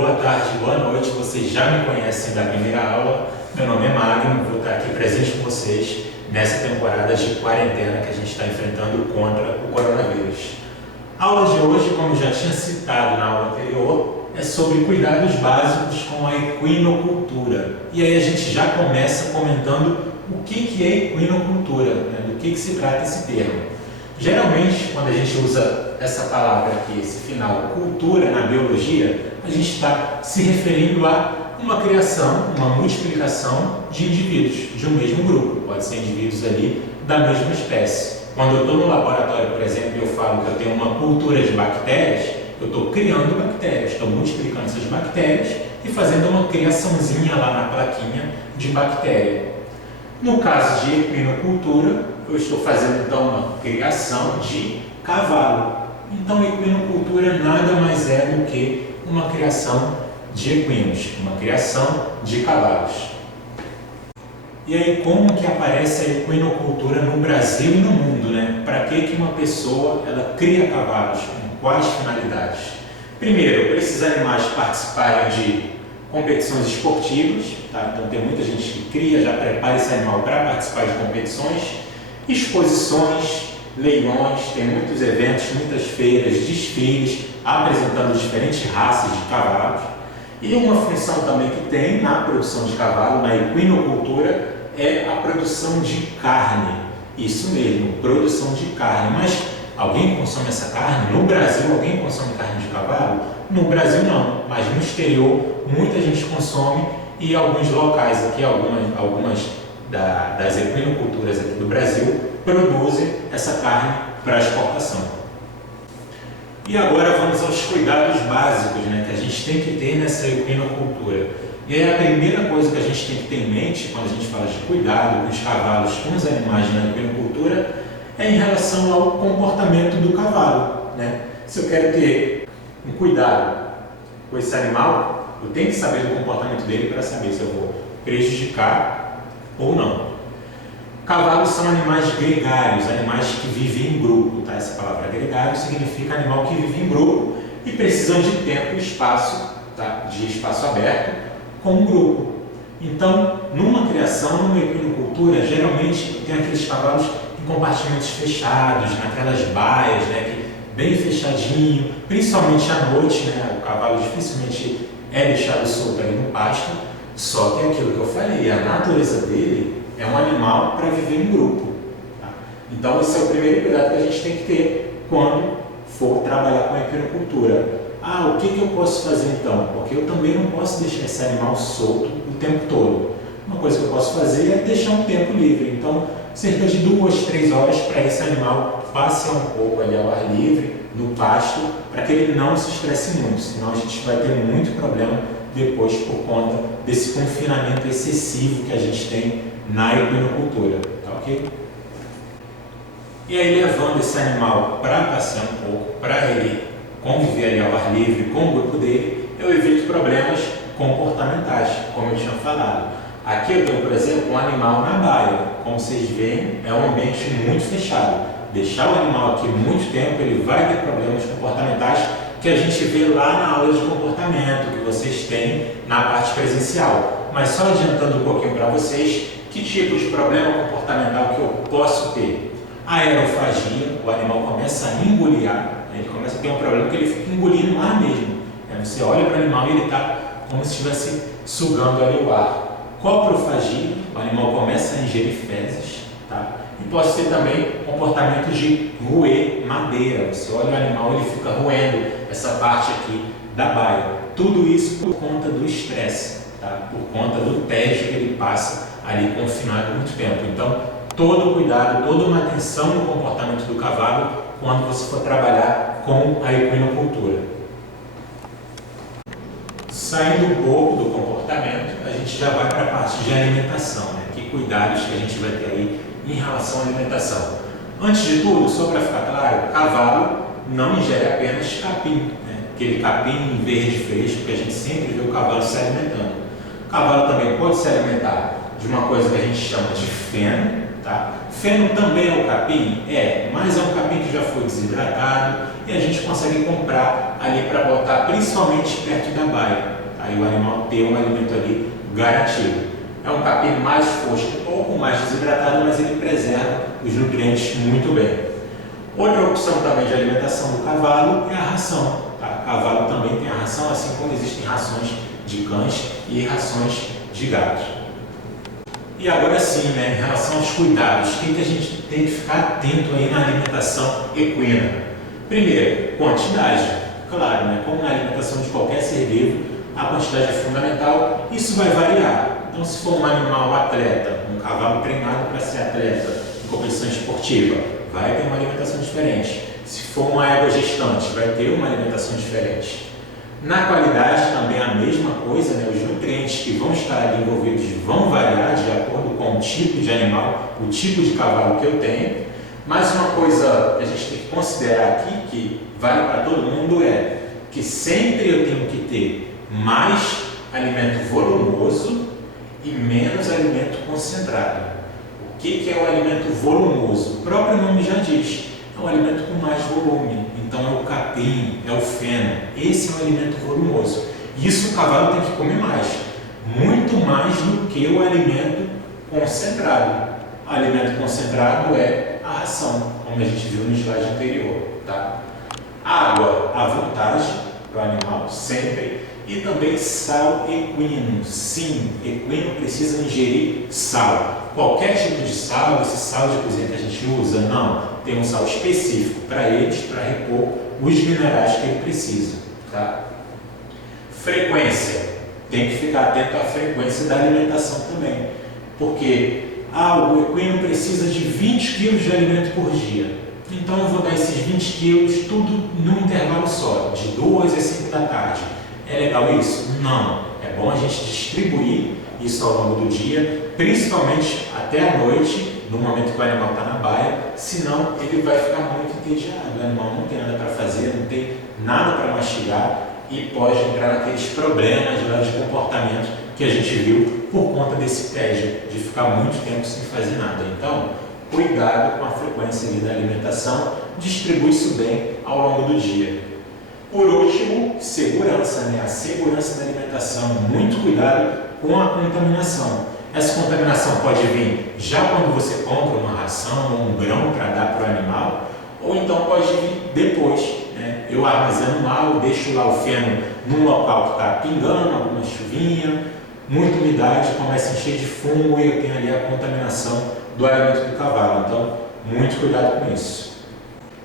boa tarde, boa noite. Vocês já me conhecem da primeira aula. Meu nome é Magno, vou estar aqui presente com vocês nessa temporada de quarentena que a gente está enfrentando contra o coronavírus. A aula de hoje, como já tinha citado na aula anterior, é sobre cuidados básicos com a equinocultura. E aí a gente já começa comentando o que é equinocultura, né? Do que se trata esse termo. Geralmente, quando a gente usa essa palavra aqui, esse final, cultura, na biologia, a gente está se referindo a uma criação, uma multiplicação de indivíduos de um mesmo grupo. Pode ser indivíduos ali da mesma espécie. Quando eu estou no laboratório, por exemplo, e eu falo que eu tenho uma cultura de bactérias, eu estou criando bactérias, estou multiplicando essas bactérias e fazendo uma criaçãozinha lá na plaquinha de bactéria. No caso de equinocultura, eu estou fazendo então uma criação de cavalo. Então, equinocultura nada mais é do que uma criação de equinos, uma criação de cavalos. E aí, como que aparece a equinocultura no Brasil e no mundo, né? Para que uma pessoa ela cria cavalos? Com quais finalidades? Primeiro, para esses animais participarem de competições esportivas, tá? Então tem muita gente que cria, já prepara esse animal para participar de competições, exposições, leilões, tem muitos eventos, muitas feiras, desfiles, apresentando diferentes raças de cavalos. E uma função também que tem na produção de cavalo, na equinocultura, é a produção de carne. Isso mesmo, produção de carne. Mas alguém consome essa carne? No Brasil, alguém consome carne de cavalo? No Brasil não, mas no exterior muita gente consome e alguns locais aqui, algumas das equinoculturas aqui do Brasil produzem essa carne para exportação. E agora vamos aos cuidados básicos, né, que a gente tem que ter nessa equinocultura. E aí a primeira coisa que a gente tem que ter em mente quando a gente fala de cuidado com os cavalos, com os animais na equinocultura, é em relação ao comportamento do cavalo, né? Se eu quero ter um cuidado com esse animal, eu tenho que saber do comportamento dele para saber se eu vou prejudicar ou não. Cavalos são animais gregários, animais que vivem em grupo, tá? Essa palavra gregário significa animal que vive em grupo e precisam de tempo e espaço, tá? De espaço aberto com um grupo. Então, numa criação, numa equinocultura, geralmente tem aqueles cavalos em compartimentos fechados, naquelas baias, né? Que bem fechadinho, principalmente à noite, né? O cavalo dificilmente é deixado solto ali no pasto, só que é aquilo que eu falei, a natureza dele é um animal para viver em grupo. Tá? Então, esse é o primeiro cuidado que a gente tem que ter quando for trabalhar com a equinocultura. O que eu posso fazer então? Porque eu também não posso deixar esse animal solto o tempo todo. Uma coisa que eu posso fazer é deixar um tempo livre. Então, cerca de 2, 3 horas para esse animal passear um pouco ali ao ar livre, no pasto, para que ele não se estresse muito, senão a gente vai ter muito problema depois por conta desse confinamento excessivo que a gente tem na equinocultura, tá ok? E aí, levando esse animal para passear um pouco, para ele conviver ali ao ar livre com o grupo dele, eu evito problemas comportamentais, como eu tinha falado. Aqui eu tenho, por exemplo, um animal na baia. Como vocês veem, é um ambiente muito fechado. Deixar o animal aqui muito tempo, ele vai ter problemas comportamentais que a gente vê lá na aula de comportamento, que vocês têm na parte presencial. Mas só adiantando um pouquinho para vocês, que tipo de problema comportamental que eu posso ter? A aerofagia, o animal começa a engolir ar, ele começa a ter um problema que ele fica engolindo o ar mesmo. Você olha para o animal e ele está como se estivesse sugando ali o ar. Coprofagia, o animal começa a ingerir fezes, tá? E pode ter também comportamento de roer madeira. Você olha o animal, ele fica roendo essa parte aqui da baia. Tudo isso por conta do estresse, tá? Por conta do tédio que ele passa ali confinado muito tempo. Então, todo cuidado, toda uma atenção no comportamento do cavalo quando você for trabalhar com a equinocultura. Saindo um pouco do comportamento, a gente já vai para a parte de alimentação, né? Que cuidados que a gente vai ter aí em relação à alimentação. Antes de tudo, só para ficar claro, cavalo não ingere apenas capim, né? Aquele capim verde fresco que a gente sempre vê o cavalo se alimentando. O cavalo também pode se alimentar de uma coisa que a gente chama de feno, tá? Feno também é um capim? É, mas é um capim que já foi desidratado, e a gente consegue comprar ali para botar principalmente perto da baia. Aí o animal ter um alimento ali garantido. É um capim mais fosco, um pouco mais desidratado, mas ele preserva os nutrientes muito bem. Outra opção também de alimentação do cavalo é a ração. Tá? O cavalo também tem a ração, assim como existem rações de cães e rações de gatos. E agora sim, né, em relação aos cuidados, o que a gente tem que ficar atento aí na alimentação equina? Primeiro, quantidade. Claro, né, como na alimentação de qualquer ser vivo, a quantidade é fundamental, isso vai variar. Então, se for um animal atleta, um cavalo treinado para ser atleta em competição esportiva, vai ter uma alimentação diferente. Se for uma égua gestante, vai ter uma alimentação diferente. Na qualidade também é a mesma coisa, né? Os nutrientes que vão estar ali envolvidos vão variar de acordo com o tipo de animal, o tipo de cavalo que eu tenho. Mas uma coisa que a gente tem que considerar aqui, que vale para todo mundo, é que sempre eu tenho que ter mais alimento volumoso e menos alimento concentrado. O que é o alimento volumoso? O próprio nome já diz, é um alimento com mais volume. Então é o capim, é o feno. Esse é o alimento volumoso. Isso o cavalo tem que comer mais, muito mais do que o alimento concentrado. O alimento concentrado é a ração, como a gente viu no slide anterior. Tá? Água à vontade para o animal, sempre. E também sal equino. Sim, equino precisa ingerir sal. Qualquer tipo de sal, esse sal de cozinha que a gente usa, não. Tem um sal específico para eles, para repor os minerais que ele precisa. Tá? Frequência. Tem que ficar atento à frequência da alimentação também. Porque o equino precisa de 20 kg de alimento por dia. Então eu vou dar esses 20 kg tudo num intervalo só, de 2 às 5 da tarde. É legal isso? Não. É bom a gente distribuir isso ao longo do dia, principalmente até a noite, no momento que o animal está na baia, senão ele vai ficar muito entediado. O animal não tem nada para fazer, não tem nada para mastigar e pode entrar naqueles problemas de comportamento que a gente viu por conta desse tédio, de ficar muito tempo sem fazer nada. Então, cuidado com a frequência da alimentação, distribui isso bem ao longo do dia. Por último, segurança, né? A segurança da alimentação, muito cuidado com a contaminação. Essa contaminação pode vir já quando você compra uma ração ou um grão para dar para o animal, ou então pode vir depois. Né? Eu armazeno mal, deixo lá o feno num local que está pingando, alguma chuvinha, muita umidade, começa a encher de fungo e eu tenho ali a contaminação do alimento do cavalo. Então, muito cuidado com isso.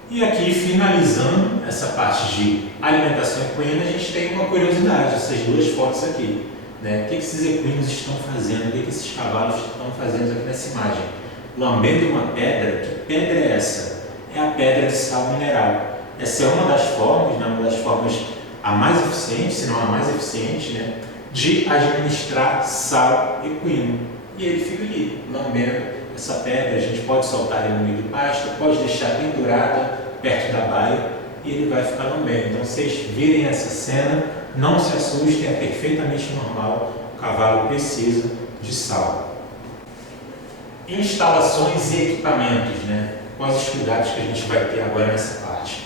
E aqui, finalizando essa parte de alimentação equina, a gente tem uma curiosidade, essas duas fotos aqui. Né? O que esses equinos estão fazendo, o que esses cavalos estão fazendo aqui nessa imagem? Lambendo uma pedra. Que pedra é essa? É a pedra de sal mineral. Essa é uma das formas, né? Uma das formas a mais eficiente, se não a mais eficiente, né? De administrar sal equino. E ele fica ali, lambendo essa pedra. A gente pode soltar ele no meio do pasto, pode deixar pendurada perto da baia e ele vai ficar lambendo. Então, vocês virem essa cena, não se assustem, é perfeitamente normal. O cavalo precisa de sal. Instalações e equipamentos, né? Quais os cuidados que a gente vai ter agora nessa parte?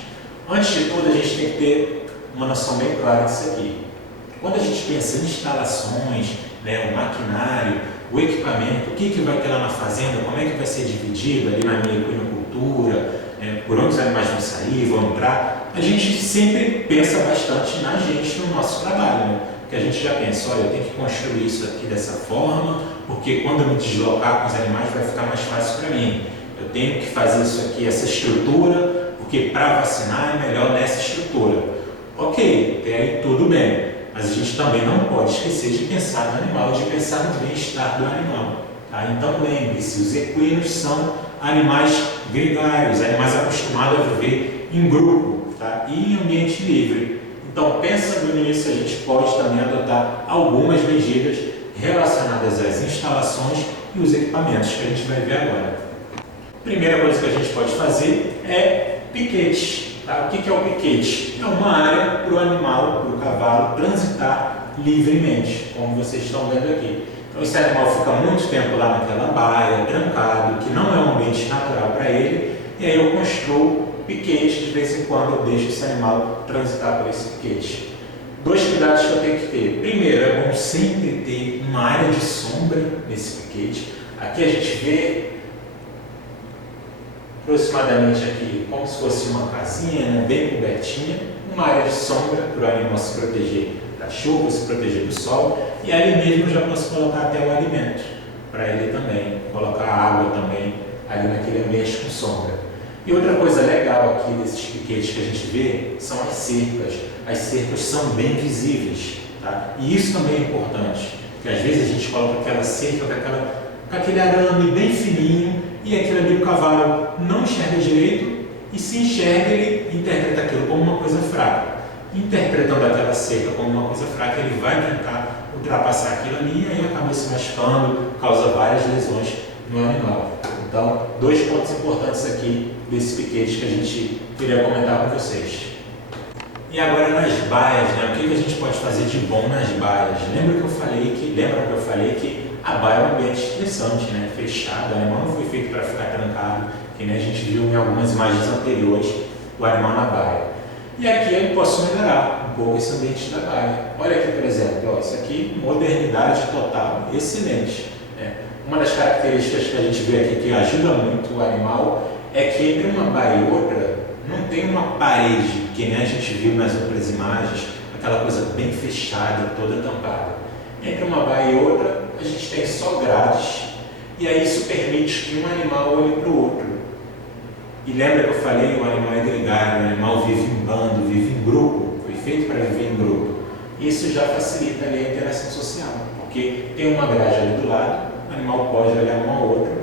Antes de tudo, a gente tem que ter uma noção bem clara disso aqui. Quando a gente pensa em instalações, né, o maquinário, o equipamento, o que vai ter lá na fazenda, como é que vai ser dividido ali na minha equinocultura, por onde os animais vão sair, vão entrar, a gente sempre pensa bastante na gente, no nosso trabalho, né? Porque a gente já pensa, olha, eu tenho que construir isso aqui dessa forma, porque quando eu me deslocar com os animais vai ficar mais fácil para mim. Eu tenho que fazer isso aqui, essa estrutura, porque para vacinar é melhor nessa estrutura. Ok, até aí tudo bem. Mas a gente também não pode esquecer de pensar no animal, de pensar no bem-estar do animal. Tá? Então lembre-se, os equinos são animais gregários, animais acostumados a viver em grupo, tá? E em ambiente livre. Então, pensando nisso, a gente pode também adotar algumas medidas relacionadas às instalações e os equipamentos que a gente vai ver agora. Primeira coisa que a gente pode fazer é piquete. Tá? O que é o piquete? É uma área para o animal, para o cavalo, transitar livremente, como vocês estão vendo aqui. Então, esse animal fica muito tempo lá naquela baia, trancado, que não é um ambiente natural para ele, e aí eu construo piquete, de vez em quando eu deixo esse animal transitar por esse piquete. Dois cuidados que eu tenho que ter. Primeiro, é bom sempre ter uma área de sombra nesse piquete. Aqui a gente vê aproximadamente aqui como se fosse uma casinha, né, bem cobertinha, uma área de sombra para o animal se proteger da chuva, se proteger do sol, e ali mesmo eu já posso colocar até o alimento para ele também, colocar água também ali naquele ambiente com sombra. E outra coisa legal aqui desses piquetes que a gente vê são as cercas. As cercas são bem visíveis, tá? E isso também é importante, porque às vezes a gente coloca aquela cerca com aquele arame bem fininho e aquilo ali o cavalo não enxerga direito e se enxerga, ele interpreta aquilo como uma coisa fraca. Interpretando aquela cerca como uma coisa fraca, ele vai tentar ultrapassar aquilo ali e aí acaba se machucando, causa várias lesões no animal. Então, dois pontos importantes aqui desse piquete que a gente queria comentar com vocês. E agora nas baias, né? O que a gente pode fazer de bom nas baias? Lembra que eu falei que a baia é um ambiente estressante, né? Fechado, o animal não foi feito para ficar trancado, que nem a gente viu em algumas imagens anteriores, o animal na baia. E aqui eu posso melhorar um pouco esse ambiente da baia. Olha aqui, por exemplo, ó, isso aqui, modernidade total, excelente. Né? Uma das características que a gente vê aqui que ajuda muito o animal é que entre uma baia e outra não tem uma parede, que nem a gente viu nas outras imagens, aquela coisa bem fechada, toda tampada. Entre uma baia e outra, a gente tem só grades, e aí isso permite que um animal olhe para o outro. E lembra que eu falei, o animal é gregário, o animal vive em bando, vive em grupo, foi feito para viver em grupo. Isso já facilita ali a interação social, porque tem uma grade ali do lado, o animal pode olhar um ao outro.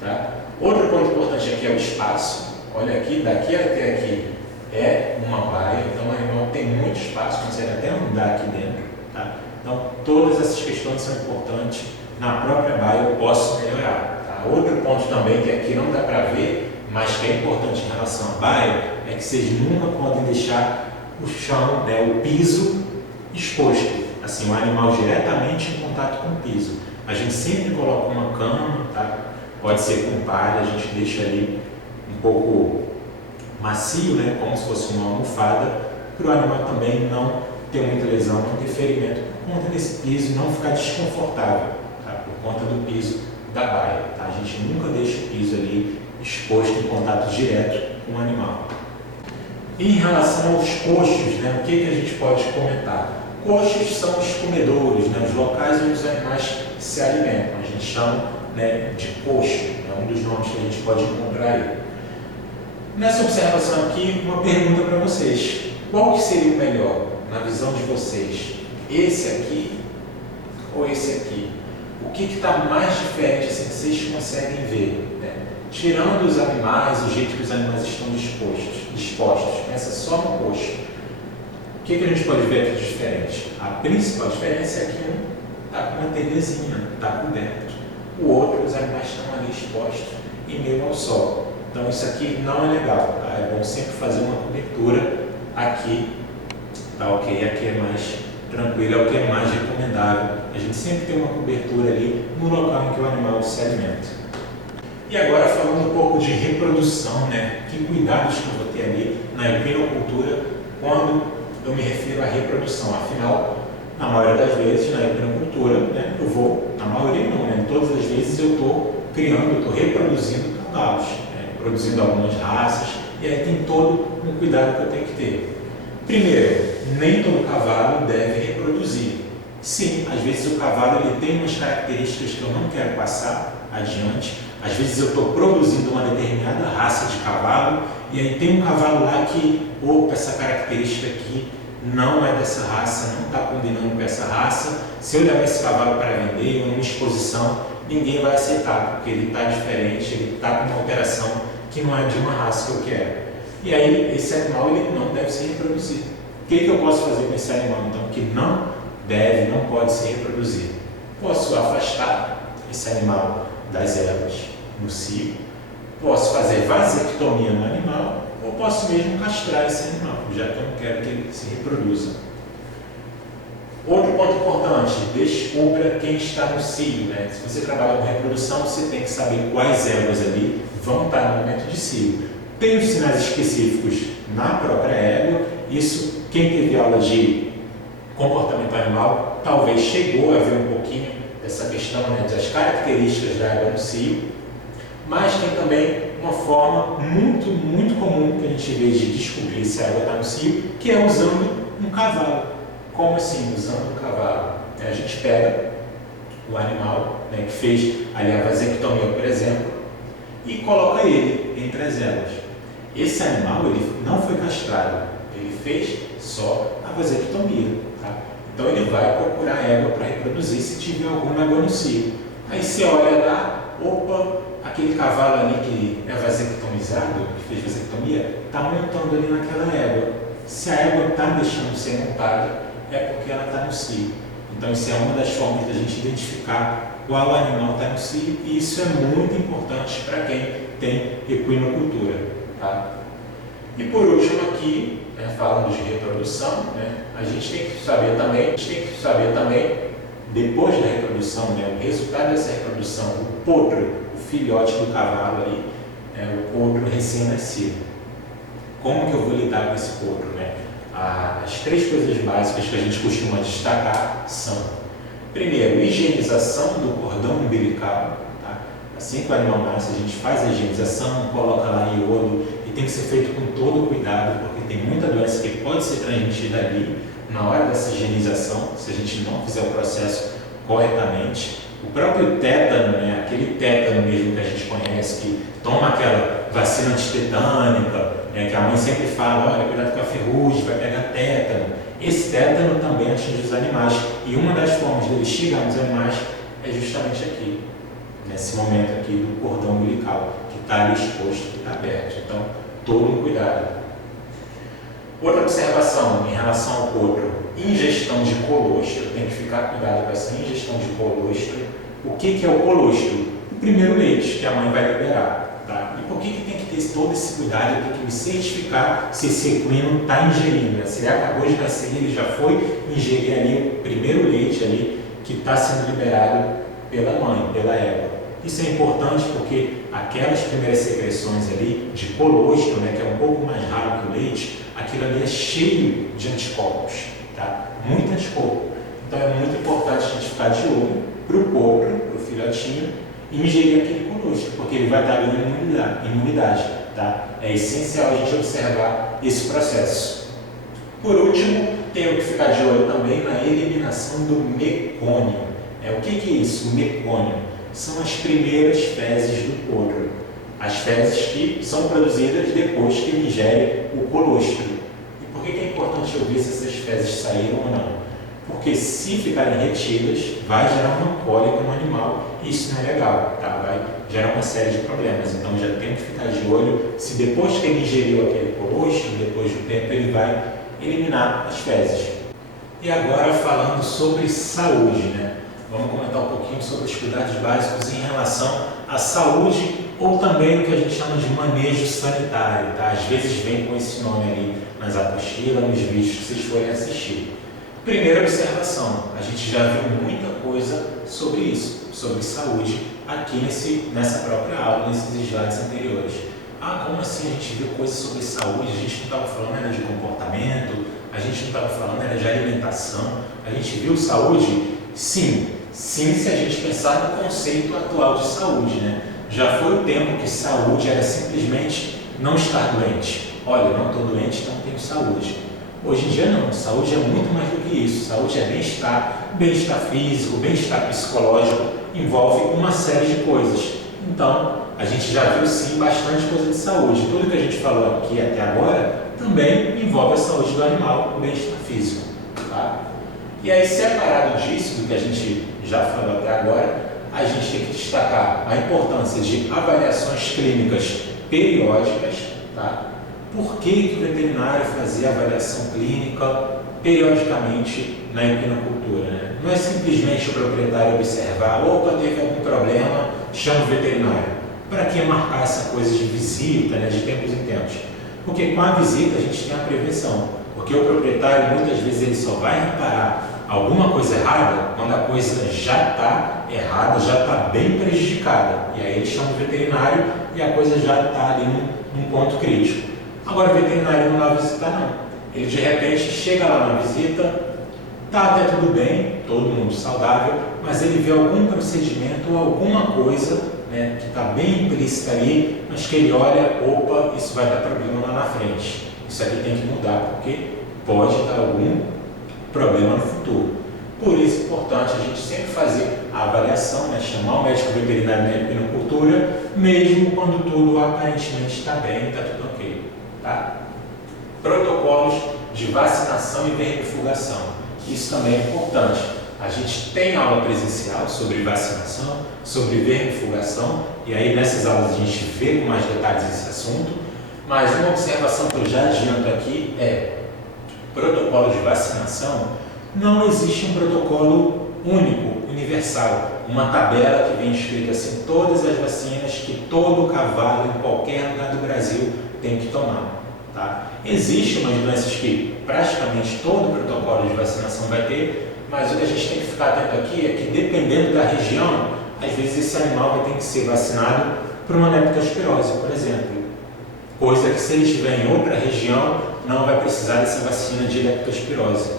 Tá? Outro ponto importante aqui é o espaço. Olha aqui, daqui até aqui é uma baia, então o animal tem muito espaço, consegue até andar aqui dentro. Tá? Então, todas essas questões são importantes. Na própria baia eu posso melhorar. Tá? Outro ponto também que aqui não dá para ver, mas que é importante em relação à baia, é que vocês nunca podem deixar o chão, né, o piso exposto. Assim, o animal diretamente em contato com o piso. A gente sempre coloca uma cama, tá? Pode ser com palha, a gente deixa ali um pouco macio, né, como se fosse uma almofada, para o animal também não ter muita lesão, não ter ferimento, por conta desse piso não ficar desconfortável, tá? Por conta do piso da baia. Tá? A gente nunca deixa o piso ali exposto em contato direto com o animal. E em relação aos coxos, né, o que a gente pode comentar? Coxos são os comedouros, né, os locais onde os animais se alimentam. A gente chama, né, de coxo, é um dos nomes que a gente pode encontrar aí. Nessa observação aqui, uma pergunta para vocês. Qual que seria o melhor, na visão de vocês? Esse aqui ou esse aqui? O que está mais diferente, assim, que vocês conseguem ver? Né? Tirando os animais, o jeito que os animais estão dispostos, pensa só no coxo. O que a gente pode ver aqui de diferente? A principal diferença é que um está com uma TVzinha, está coberto. O outro, os animais estão ali expostos e meio ao sol. Então isso aqui não é legal, tá? É bom sempre fazer uma cobertura aqui, tá ok? Aqui é mais tranquilo, é o que é mais recomendável. A gente sempre tem uma cobertura ali no local em que o animal se alimenta. E agora falando um pouco de reprodução, né? Que cuidados que eu vou ter ali na equinocultura quando eu me refiro à reprodução. Afinal, na maioria das vezes na equinocultura, né, eu vou, na maioria não, né? Todas as vezes eu estou criando, eu estou reproduzindo cavalos, né? Produzindo algumas raças, e aí tem todo um cuidado que eu tenho que ter. Primeiro, nem todo cavalo deve reproduzir. Sim, às vezes o cavalo ele tem umas características que eu não quero passar adiante. Às vezes eu estou produzindo uma determinada raça de cavalo e aí tem um cavalo lá que, opa, essa característica aqui não é dessa raça, não está combinando com essa raça. Se eu levar esse cavalo para vender ou numa exposição, ninguém vai aceitar, porque ele está diferente, ele está com uma alteração que não é de uma raça que eu quero. E aí esse animal ele não deve se reproduzir. O que eu posso fazer com esse animal então que não deve, não pode se reproduzir? Posso afastar esse animal das ervas no cio, posso fazer vasectomia no animal ou posso mesmo castrar esse animal, já que eu não quero que ele se reproduza. Outro ponto importante, descubra quem está no cio, né? Se você trabalha com reprodução, você tem que saber quais ervas ali vão estar no momento de cio. Tem os sinais específicos na própria égua. Isso, quem teve aula de comportamento animal, talvez chegou a ver um pouquinho dessa questão, né, das características da égua no cio. Mas tem também uma forma muito comum que a gente vê de descobrir se a égua está no cio, que é usando um cavalo. Como assim, usando um cavalo? A gente pega o animal, né, que fez ali a vasectomia, por exemplo, e coloca ele entre as éguas. Esse animal ele não foi castrado, ele fez só a vasectomia. Tá? Então ele vai procurar a égua para reproduzir se tiver alguma égua no cio. Aí você olha lá, opa, aquele cavalo ali que é vasectomizado, que fez vasectomia, está montando ali naquela égua. Se a égua está deixando de ser montada, é porque ela está no cio. Então isso é uma das formas da gente identificar qual animal está no cio, e isso é muito importante para quem tem equinocultura. Tá? E por último aqui, falando de reprodução, a gente tem que saber também, depois da reprodução, o resultado dessa reprodução, o potro, o filhote do cavalo ali, o potro recém-nascido. Como que eu vou lidar com esse potro? As três coisas básicas que a gente costuma destacar são: primeiro, higienização do cordão umbilical. Tá? Assim que o animal nasce, a gente faz a higienização, coloca lá iodo, e tem que ser feito com todo o cuidado, porque tem muita doença que pode ser transmitida ali na hora dessa higienização, se a gente não fizer o processo corretamente. O próprio tétano, aquele tétano mesmo que a gente conhece, que toma aquela vacina antitetânica, que a mãe sempre fala, olha, cuidado com a ferrugem, vai pegar tétano. Esse tétano também atinge os animais, e uma das formas dele chegar nos animais é justamente aqui, nesse momento aqui do cordão umbilical, que está ali exposto, que está aberto. Então, todo um cuidado. Outra observação em relação ao potro: ingestão de colostro. Tem que ficar cuidado com essa ingestão de colostro. O que é o colostro? O primeiro leite que a mãe vai liberar. Tá? E por que tem que ter todo esse cuidado? Eu tenho que me certificar se esse equino está ingerindo. Se ele acabou de nascer, ele já foi ingerir ali o primeiro leite ali que está sendo liberado pela mãe, pela égua. Isso é importante porque aquelas primeiras secreções ali de colostro, que é um pouco mais raro que o leite, aquilo ali é cheio de anticorpos, tá? Muito anticorpo. Então é muito importante a gente ficar de olho para o potro, para o filhotinho, e ingerir aquele colostro, porque ele vai dar imunidade. Tá? É essencial a gente observar esse processo. Por último, tenho que ficar de olho também na eliminação do mecônio. O que é isso, o mecônio? São as primeiras fezes do potro. As fezes que são produzidas depois que ele ingere o colostro. E por que é importante eu ver se essas fezes saíram ou não? Porque se ficarem retidas, vai gerar uma cólica no animal, e isso não é legal, tá? Vai gerar uma série de problemas. Então já tem que ficar de olho se depois que ele ingeriu aquele colostro, depois do tempo, ele vai eliminar as fezes. E agora falando sobre saúde, vamos comentar um pouquinho sobre os cuidados básicos em relação à saúde, ou também o que a gente chama de manejo sanitário, tá? Às vezes vem com esse nome ali nas apostilas, nos vídeos que vocês forem assistir. Primeira observação: a gente já viu muita coisa sobre isso, sobre saúde, aqui nessa própria aula, nesses slides anteriores. Como assim a gente viu coisas sobre saúde? A gente não estava falando era de comportamento, a gente não estava falando era de alimentação, a gente viu saúde? Sim, se a gente pensar no conceito atual de saúde, Já foi o tempo que saúde era simplesmente não estar doente. Olha, não estou doente, então tenho saúde. Hoje em dia não, saúde é muito mais do que isso. Saúde é bem-estar físico, bem-estar psicológico, envolve uma série de coisas. Então, a gente já viu sim bastante coisa de saúde. Tudo que a gente falou aqui até agora também envolve a saúde do animal, o bem-estar físico. Tá? E aí, separado disso, do que a gente já falou até agora, a gente tem que destacar a importância de avaliações clínicas periódicas. Tá? Por que o veterinário fazia avaliação clínica periodicamente na equinocultura? Não é simplesmente o proprietário observar, opa, teve algum problema, chama o veterinário. Para que marcar essa coisa de visita, de tempos em tempos? Porque com a visita a gente tem a prevenção. Porque o proprietário, muitas vezes, ele só vai reparar alguma coisa errada quando a coisa já está errada, já está bem prejudicada. E aí ele chama o veterinário e a coisa já está ali num ponto crítico. Agora o veterinário não vai visitar não. Ele de repente chega lá na visita, está até tudo bem, todo mundo saudável, mas ele vê algum procedimento ou alguma coisa, né, que está bem implícita ali, mas que ele olha, opa, isso vai dar problema lá na frente. Isso aqui tem que mudar, porque pode dar algum problema no futuro. Por isso é importante a gente sempre fazer a avaliação, né, chamar o médico veterinário na equinocultura, mesmo quando tudo aparentemente está bem, está tudo ok. Tá? Protocolos de vacinação e vermifugação. Isso também é importante. A gente tem aula presencial sobre vacinação, sobre vermifugação, e aí nessas aulas a gente vê com mais detalhes esse assunto, mas uma observação que eu já adianto aqui é: protocolo de vacinação, não existe um protocolo único, universal, uma tabela que vem escrita assim, todas as vacinas que todo cavalo em qualquer lugar do Brasil tem que tomar. Tá? Existem umas doenças que praticamente todo protocolo de vacinação vai ter, mas o que a gente tem que ficar atento aqui é que, dependendo da região, às vezes esse animal vai ter que ser vacinado por uma leptospirose, por exemplo. Coisa que, se ele estiver em outra região, não vai precisar dessa vacina de leptospirose.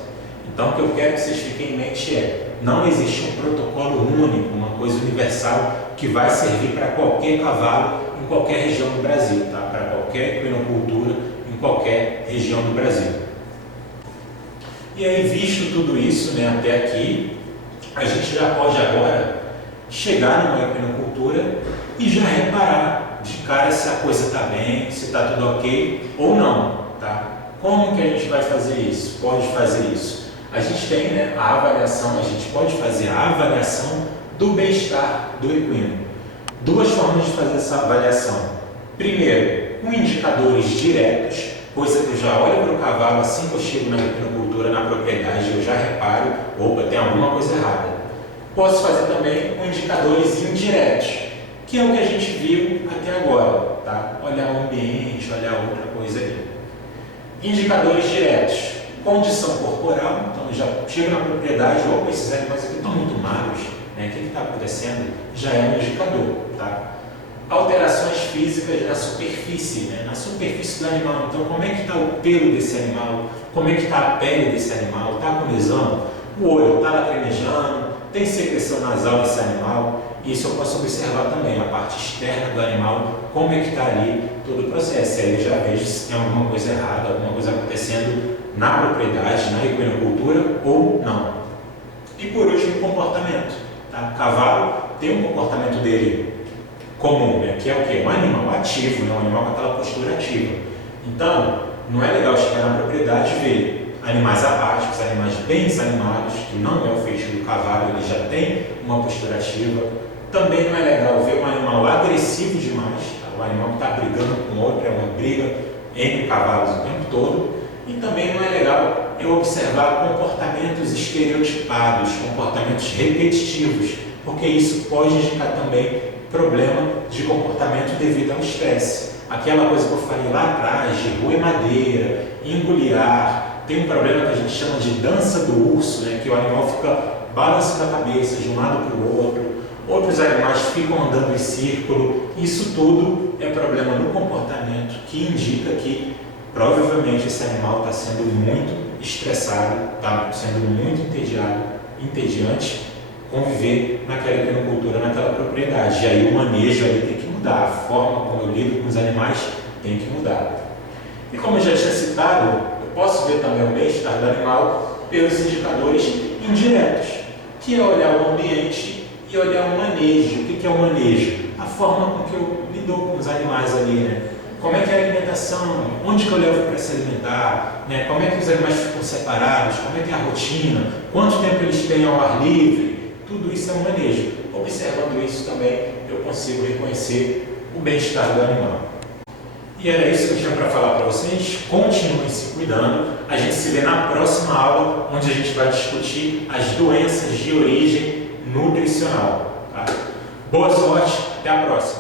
Então, o que eu quero que vocês fiquem em mente é: não existe um protocolo único, uma coisa universal que vai servir para qualquer cavalo em qualquer região do Brasil, tá? Para qualquer equinocultura em qualquer região do Brasil. E aí, visto tudo isso, né, até aqui, a gente já pode agora chegar numa equinocultura e já reparar de cara se a coisa está bem, se está tudo ok ou não. Tá? Como que a gente vai fazer isso? Pode fazer isso? A gente tem, né, a avaliação, a gente pode fazer a avaliação do bem-estar do equino. Duas formas de fazer essa avaliação. Primeiro, com indicadores diretos, coisa que eu já olho para o cavalo assim que eu chego na equinocultura, na propriedade, eu já reparo, opa, tem alguma coisa errada. Posso fazer também com indicadores indiretos, que é o que a gente viu até agora, tá? Olhar o ambiente, olhar outra coisa ali. Indicadores diretos, condição corporal, então já chego na propriedade, opa, esses animais aqui estão muito magros, né? O que está acontecendo? Já é um indicador, tá? Alterações físicas na superfície, né? Na superfície do animal. Então, como é que está o pelo desse animal? Como é que está a pele desse animal? Está com lesão? O olho está lacrimejando? Tem secreção nasal desse animal? Isso eu posso observar também, a parte externa do animal, como é que está ali todo o processo. Aí eu já vejo se tem alguma coisa errada, alguma coisa acontecendo na propriedade, na equinocultura ou não. E por último, comportamento. Tá? O cavalo tem um comportamento dele comum, né? Que é o quê? Um animal ativo, né? Um animal com aquela postura ativa. Então, não é legal chegar na propriedade e ver animais apáticos, animais bem desanimados, que não é o feitio do cavalo, ele já tem uma postura ativa. Também não é legal ver um animal agressivo demais, tá? O animal que está brigando com outro, é uma briga entre cavalos o tempo todo. E também não é legal eu observar comportamentos estereotipados, comportamentos repetitivos, porque isso pode indicar também problema de comportamento devido ao estresse. Aquela coisa que eu falei lá atrás, de roer madeira, engolir ar, tem um problema que a gente chama de dança do urso, né? Que o animal fica balançando a cabeça de um lado para o outro, outros animais ficam andando em círculo. Isso tudo é problema no comportamento que indica que provavelmente esse animal está sendo muito estressado, está sendo muito entediante conviver naquela equinocultura, naquela propriedade. E aí o manejo ali tem que mudar, a forma como eu lido com os animais tem que mudar. E como eu já tinha citado, eu posso ver também o bem-estar do animal pelos indicadores indiretos, que é olhar o ambiente e olhar o manejo. O que é o manejo? A forma com que eu lido com os animais ali, né? Como é que é a alimentação, onde que eu levo para se alimentar, né? Como é que os animais ficam separados, como é que é a rotina, quanto tempo eles têm ao ar livre, tudo isso é um manejo. Observando isso também, eu consigo reconhecer o bem-estar do animal. E era isso que eu tinha para falar para vocês. Continuem se cuidando. A gente se vê na próxima aula, onde a gente vai discutir as doenças de origem nutricional. Tá? Boa sorte, até a próxima.